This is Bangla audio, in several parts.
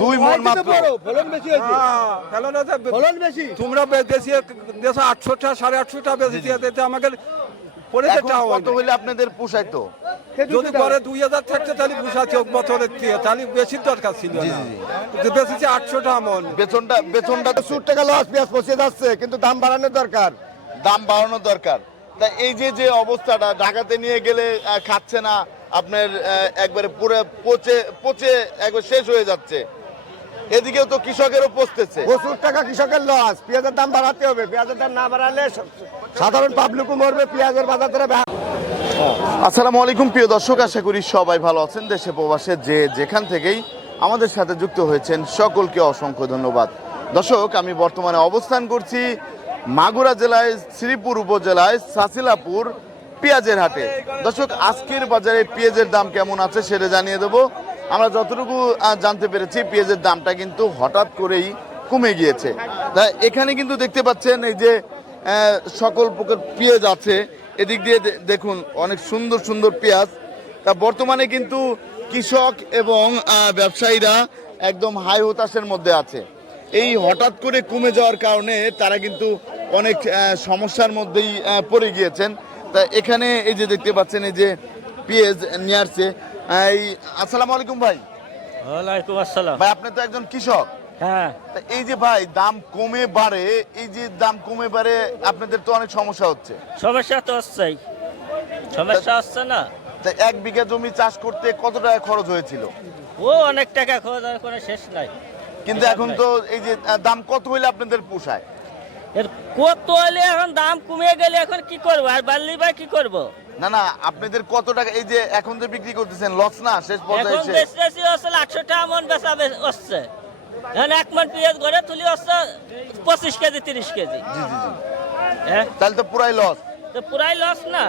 2 মণ মাত্র। ফলন বেশি হয়েছে, ফলন আছে। ফলন বেশি। তোমরা বেশি 800 টাকা 850 টাকা বেশি দিতে আমাকে পড়েছে এখন টাকা কত হইলে আপনাদের পোষাইতো? যদি পরে 2000 থাকছে তাহলে বুঝাচ্ছে বছরের দিয়ে, তাহলে বেশি দরকার ছিল জি, না। জি, কিন্তু বেশিছে 800 টাকা মন। বেতনটা 70 টাকা লস, পেঁয়াজ পচে যাচ্ছে, কিন্তু দাম বাড়ানোর দরকার। দাম বাড়ানো দরকার। তা এই যে অবস্থাটা, ঢাকাতে নিয়ে গেলে খাচ্ছে না, আপনার একবারে পুরো পচে একবার শেষ হয়ে যাচ্ছে, এদিকেও তো কৃষকেরও পচতেছে। প্রচুর টাকা কৃষকের লস। পেঁয়াজের দাম বাড়াতে হবে, পেঁয়াজের দাম না বাড়ালে সাধারণ পাবলিকও মরবে, পেঁয়াজের বাজার দরে। আসসালামু আলাইকুম প্রিয় দর্শক, আশা করি সবাই ভালো আছেন। দেশে প্রবাসে যে যেখান থেকেই আমাদের সাথে যুক্ত হয়েছেন সকলকে অসংখ্য ধন্যবাদ। দর্শক, আমি বর্তমানে অবস্থান করছি মাগুরা জেলায় শ্রীপুর উপজেলায় সাসিলাপুর পেঁয়াজের হাটে। দর্শক, আজকের বাজারে পেঁয়াজের দাম কেমন আছে সেটা জানিয়ে দেবো। আমরা যতটুকু জানতে পেরেছি, পেঁয়াজের দামটা কিন্তু হঠাৎ করেই কমে গিয়েছে। তা এখানে কিন্তু দেখতে পাচ্ছেন এই যে সকল প্রকার পেঁয়াজ আছে। এদিক দিয়ে দেখুন অনেক সুন্দর সুন্দর পেঁয়াজ। তা বর্তমানে কিন্তু কৃষক এবং ব্যবসায়ীরা একদম হাই হতাশের মধ্যে আছে। এই হঠাৎ করে কমে যাওয়ার কারণে তারা কিন্তু অনেক সমস্যার মধ্যেই পড়ে গিয়েছেন। তা এখানে এই যে দেখতে পাচ্ছেন এই যে পেঁয়াজ নিয়ে আসছে। আসসালামু আলাইকুম ভাই। ওয়ালাইকুম আসসালাম। ভাই, আপনি তো একজন কৃষক। হ্যাঁ, তা এই যে ভাই দাম কমে বাড়ে, এই যে দাম কমে বাড়ে আপনাদের তো অনেক সমস্যা হচ্ছে। সমস্যা তো হচ্ছেই, সমস্যা হচ্ছে না। তা 1 বিঘা জমি চাষ করতে কত টাকা খরচ হয়েছিল? ও অনেক টাকা খরচ আর কোনো শেষ নাই। কিন্তু এখন তো এই যে দাম কত হইলে আপনাদের পোষায়? এর কত হলে এখন দাম কমে গেলে এখন কি করবো, আর বাড়লি বা কি করবো? না না, আপনাদের কত টাকা এই যে এখন যে বিক্রি করতেছেন, লস না শেষ পর্যায়ে এখন এসে? বেশি হচ্ছে 800 টাকা মন বেচা হচ্ছে। এখন 1 মন পেঁয়াজ ঘরে তুলি হচ্ছে 25 কেজি 30 কেজি। জি জি জি। হ্যাঁ, তাহলে তো পুরাই লস। তো পুরাই লস না।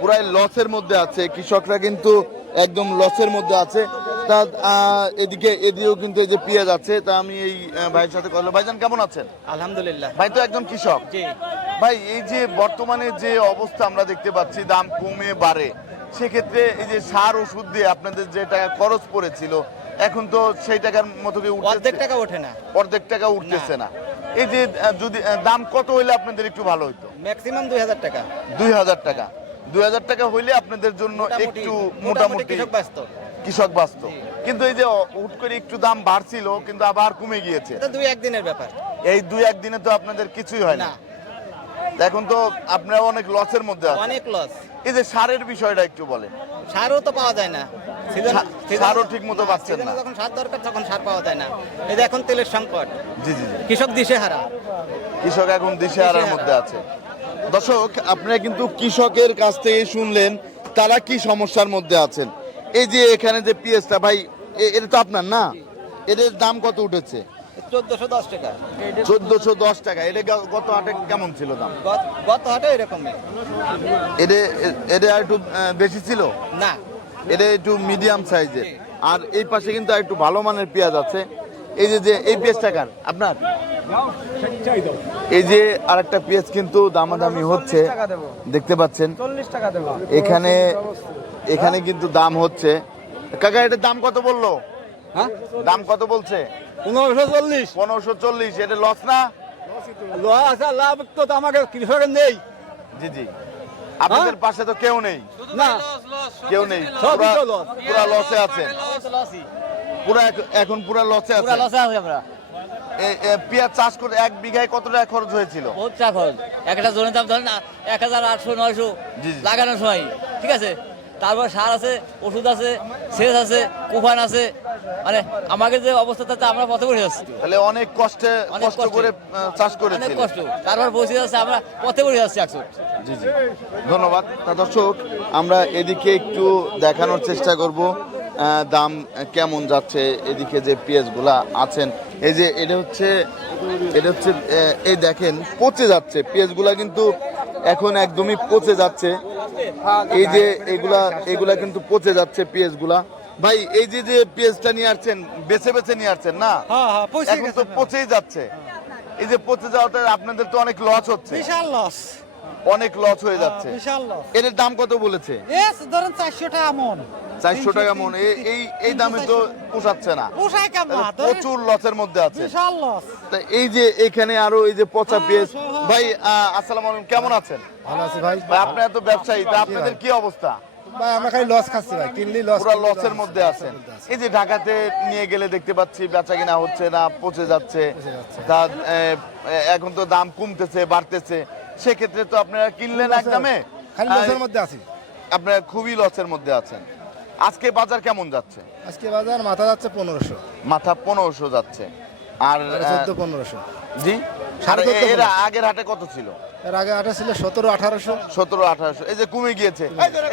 পুরাই লসের মধ্যে আছে কৃষকরা, কিন্তু একদম লসের মধ্যে আছে। তা এদিকেও কিন্তু এই যে পেঁয়াজ আছে। তা আমি এই ভাইয়ের সাথে কথা বলবো। ভাইজান কেমন আছেন? আলহামদুলিল্লাহ। ভাই তো একজন কৃষক। জি। ভাই, এই যে বর্তমানে যে অবস্থা আমরা দেখতে পাচ্ছি, দাম কমে বাড়ে, সেক্ষেত্রে এই যে সার ওষুধ দিয়ে আপনাদের যে টাকা খরচ পড়েছিল, এখন তো সেই টাকার মতো কি অর্ধেক টাকা ওঠে না। অর্ধেক টাকা উঠতেছে না। এই যে যদি দাম কত হইলে আপনাদের একটু ভালো হইতো? ম্যাক্সিমাম 2000 টাকা। 2000 টাকা। 2000 টাকা হইলে আপনাদের জন্য একটু মোটামুটি কৃষক বাঁচত। কিন্তু এই যে হুট করে একটু দাম বাড়ছিল, কিন্তু আবার কমে গিয়েছে। এটা 2-1 দিনের ব্যাপার। এই 2-1 দিনে তো আপনাদের কিছুই হয় না। এখন তো আপনারা অনেক লসের মধ্যে আছেন। অনেক লস। এই যে সারের বিষয়টা একটু বলেন। সারও তো পাওয়া যায় না। সারও ঠিক মতো পাচ্ছেন না। যখন সার দরকার তখন সার পাওয়া যায় না। এই যে এখন তেলের সংকট। জি জি জি। কৃষক দিশেহারা। কৃষক এখন দিশেহারার মধ্যে আছে। দর্শক, আপনারা কিন্তু কৃষকের কাছ থেকে শুনলেন তারা কি সমস্যার মধ্যে আছেন। এই যে এখানে যে পেঁয়াজটা ভাই, এটা তো আপনার না? এর দাম কত উঠেছে? 1410 টাকা। 1410 টাকা। এটা গত হাটে কেমন ছিল দাম? গত হাটে এরকমই। এটা একটু বেশি ছিল না, এটা একটু মিডিয়াম সাইজের। আর এই পাশে কিন্তু একটু ভালো মানের পেঁয়াজ আছে। এই যে এই পেঁয়াজ টাকার আপনার, এই যে আরেকটা পেঁয়াজ কিন্তু দামাদামি হচ্ছে, দেখতে পাচ্ছেন। 40 টাকা দেবো এখানে কিন্তু দাম হচ্ছে। কাকা, এটার দাম কত বললো? হ্যাঁ, দাম কত বলছে? 1540। 1540। এটা লস না? লাভ তো আমাকে কৃষকের নেই। জি জি। আপনাদের পাশে তো কেউ নেই না, কেউ নেই, সবই তো loss। পুরা লসে আছেন। এখন পুরা লসে আছে। আমরা পেঁয়াজ চাষ করে 1 বিঘায় কত টাকা খরচ হয়েছিল? বহুত টাকা খরচ। একটা জনের দাম ধরেন 1800-900 জি, জি। লাগানোর সময়, ঠিক আছে। তারপর সার আছে, ওষুধ আছে, সেচ আছে, কুফান আছে। মানে আমাদের যে অবস্থা, তাতে আমরা পথে পড়ে যাচ্ছি। তাহলে অনেক কষ্ট কষ্টে। করে চাষ অনেক করেছিলেন। কষ্ট। তারপর পৌঁছে যাচ্ছে, আমরা পথে পড়ে যাচ্ছি একশো। জি জি, ধন্যবাদ। তা দর্শক, আমরা এদিকে একটু দেখানোর চেষ্টা করব দাম কেমন যাচ্ছে। এদিকে যে পেঁয়াজগুলা আছেন, এই যে এটা হচ্ছে এই দেখেন পচে যাচ্ছে পেঁয়াজগুলা, কিন্তু এখন একদমই পচে যাচ্ছে। এই যে এগুলা কিন্তু পচে যাচ্ছে পেঁয়াজগুলা। ভাই, এই যে পেঁয়াজটা নিয়ে আসছেন, বেছে বেছে নিয়ে আসছেন না? এখন তো পচেই যাচ্ছে। এই যে পচে যাওয়াতে আপনাদের তো অনেক লস হচ্ছে। বিশাল লস, অনেক লস হয়ে যাচ্ছে। বিশাল লস। এর দাম কত বলেছে? ধরেন 400 টাকা মন। 400 টাকা মন, এই দামে তো পোষাচ্ছে না, পোষায় কেমন? তাহলে প্রচুর লসের মধ্যে আছে। বিশাল লস। তা এই যে এখানে আরো এই যে পচা পেঁয়াজ, ভাই আসসালামু আলাইকুম, কেমন আছেন? ভালো আছি ভাই। ভাই আপনারা তো ব্যবসায়ী, তা আপনাদের কি অবস্থা? ভাই আমরা খালি লস খাচ্ছি ভাই, কিনলি লস, পুরো লসের মধ্যে আছেন। এই যে ঢাকাতে নিয়ে গেলে দেখতে পাচ্ছি বেচা কিনা হচ্ছে না, পচে যাচ্ছে। তা এখন তো দাম কমতেছে বাড়তেছে, সেক্ষেত্রে তো আপনারা কিনলেন এক দামে, খালি লসের মধ্যে আছি। আপনারা খুবই লসের মধ্যে আছেন। আজকে বাজার কেমন যাচ্ছে? আজকে বাজার মাথা যাচ্ছে 1500, মাথা 1500 যাচ্ছে। আর 14-1500। জি, আর এর আগের হাটে কত ছিল? এর আগে আটা ছিল 17-1800। 17-1800, এই যে কমে গিয়েছে।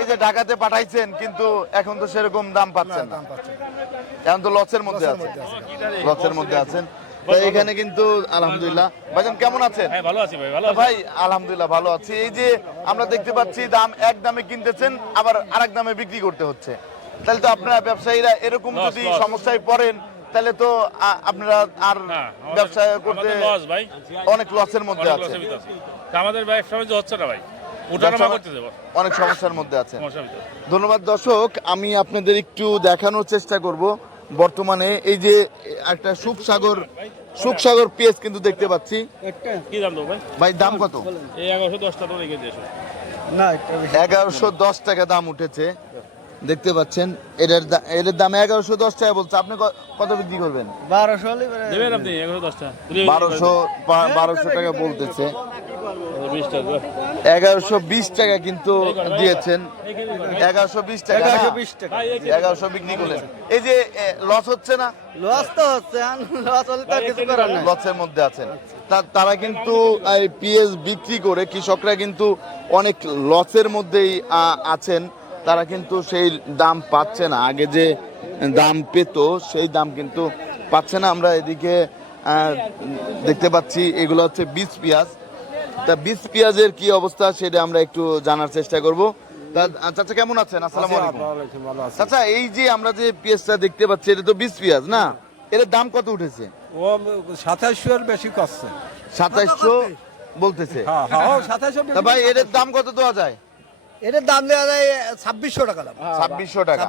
এই যে ঢাকাতে পাঠাইছেন, কিন্তু এখন তো সেরকম দাম পাচ্ছেন না, দাম পাচ্ছে না। এখন তো লসের মধ্যে আছে, লসের মধ্যে আছেন। তো এখানে কিন্তু আলহামদুলিল্লাহ। ভাইজান কেমন আছেন? ভালো আছি ভাই, ভালো আছি ভাই আলহামদুলিল্লাহ ভালো আছি। এই যে আমরা দেখতে পাচ্ছি দাম এক দামে কিনতেছেন, আবার আরেক দামে বিক্রি করতে হচ্ছে, তাহলে তো আপনারা ব্যবসায়ীরা এরকম লস, যদি লস। সমস্যায় পড়েন, তাহলে তো আপনারা আর ব্যবসা করতে লস ভাই, অনেক লসের মধ্যে অনেক আছে, লসের ভিতর আছি। তা আমাদের ব্যবসা বাণিজ্য হচ্ছে না ভাই, উঠানামা করতেছে বস, অনেক সমস্যার মধ্যে আছে। সমস্যার ভিতর। ধন্যবাদ দর্শক, আমি আপনাদের একটু দেখানোর চেষ্টা করব। বর্তমানে এই যে একটা সুখসাগর পেঁয়াজ কিন্তু দেখতে পাচ্ছি। কি দাম দেবো ভাই? ভাই দাম কত? এই 1110 টাকা রেখে দিয়েছো। 1110 টাকা দাম উঠেছে, দেখতে পাচ্ছেন। এর দাম 1110 টাকা বলছে, আপনি কত বিক্রি করবেন? দেবেন আপনি 1110 টাকা, 1200 টাকা বলতেছে। 20 টাকা 1120 টাকা কিন্তু দিয়েছেন, 1120 টাকা, 1100 বিক্রি করলেন। এই যে লস হচ্ছে না? লস তো হচ্ছে, লস হলে তো কিছু করার নাই। লসের মধ্যে আছেন। তারা কিন্তু এই পেঁয়াজ বিক্রি করে কৃষকরা কিন্তু অনেক লসের মধ্যেই আছেন, তারা কিন্তু সেই দাম পাচ্ছে না, আগে যে দাম পেত সেই দাম কিন্তু পাচ্ছে না। আমরা এদিকে দেখতে পাচ্ছি এগুলো হচ্ছে বীজ পেঁয়াজ। তা বীজ পেঁয়াজের কি অবস্থা সেটা আমরা একটু জানার চেষ্টা করব। চাচা কেমন আছেন? আসসালামু আলাইকুম। চাচা এই যে আমরা যে পেঁয়াজটা দেখতে পাচ্ছি, এটা তো বীজ পেঁয়াজ না, এর দাম কত উঠেছে? ও 2700 এর বেশি করছে। 2700 বলতেছে। হ্যাঁ হ্যাঁ 2700 তা ভাই এর দাম কত দেওয়া যায়? এটার দাম দেওয়া যায় 2600 টাকা দাম। 2600 টাকা।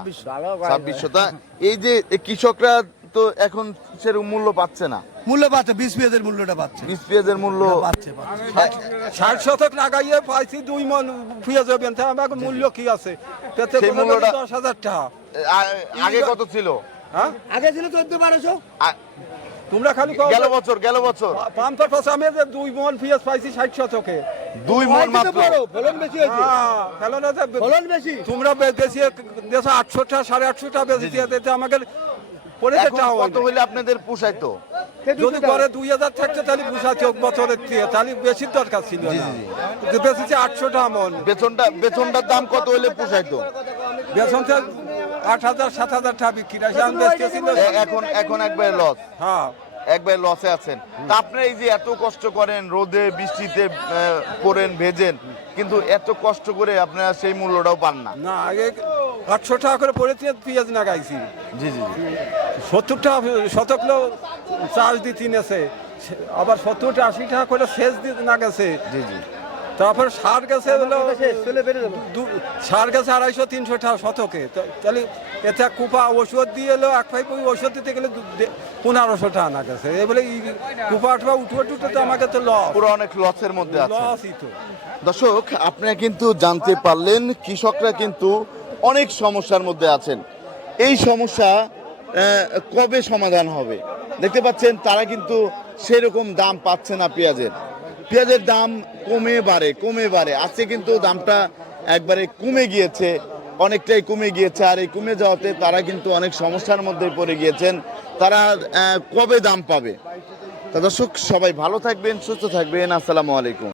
2600। তা এই যে কৃষকরা তো এখন সেরকম মূল্য পাচ্ছে না, মূল্য পাচ্ছে, 20 পেঁয়াজের মূল্যটা পাচ্ছে। বীজ পেঁয়াজের মূল্য পাচ্ছে। 60 শতক লাগাইয়ে পাইছি 2 মণ পেঁয়াজ হবেন, তা আমার মূল্য কি আছে? তাতে সেই মূল্যটা 10,000 টাকা। আগে কত ছিল? হ্যাঁ আগে ছিল 14-1200। তোমরা খালি গেল বছর পাম্পের পাশে আমি 2 মণ পেঁয়াজ পাইছি 60 শতকে। 2 মণ মাত্র। ফলন বেশি হয়েছে, হ্যাঁ ফেলনা ফলন বেশি। তোমরা বেশি 800 টাকা 850 টাকা বেশি দিতে আমাকে পরে এখন কত হইলে আপনাদের পোষাইতো? যদি করে 2000 থাকতো তাহলে বুঝাতে বছরের দিয়ে, তাহলে বেশি দরকার ছিল না। বেশি 800 টাকা মন। বেতনটার দাম কত হইলে পোষাইতো? বেতন 8000-7000 টাকা বিক্রি হয়, আমি বেচতেছিল। এখন একবার লস। হ্যাঁ একবার লসে আছেন। তা আপনারা এই যে এত কষ্ট করেন, রোদে বৃষ্টিতে পড়েন, ভেজেন, কিন্তু এত কষ্ট করে আপনারা সেই মূল্যটাও পান না। না, আগে 800 টাকা করে পরে পেঁয়াজ লাগাইছি। জি জি 70 টাকা শতক চাষ দিতে নেছে, আবার 70-80 টাকা করে সেচ দিতে না গেছে। জি জি। তারপর সার গেছে হলো সার গেছে 250-300 টাকা শতকে। তাহলে এতে কুপা ওষুধ দিয়ে এলো, 1 পাইপ ওষুধ দিতে গেলে 1500 টাকা না গেছে। এবারে কুপা আঠবা উঠে তো আমাকে তো লস, পুরো অনেক লসের মধ্যে আছে। লসই তো। দর্শক আপনারা কিন্তু জানতে পারলেন, কৃষকরা কিন্তু অনেক সমস্যার মধ্যে আছেন। এই সমস্যা কবে সমাধান হবে? দেখতে পাচ্ছেন তারা কিন্তু সেরকম দাম পাচ্ছে না পেঁয়াজের দাম কমে বাড়ে আজকে কিন্তু দামটা একবারে কমে গিয়েছে, অনেকটাই কমে গিয়েছে। আর এই কমে যাওয়াতে তারা কিন্তু অনেক সমস্যার মধ্যে পড়ে গিয়েছেন, তারা কবে দাম পাবে? তা দর্শক সবাই ভালো থাকবেন, সুস্থ থাকবেন, আসসালামু আলাইকুম।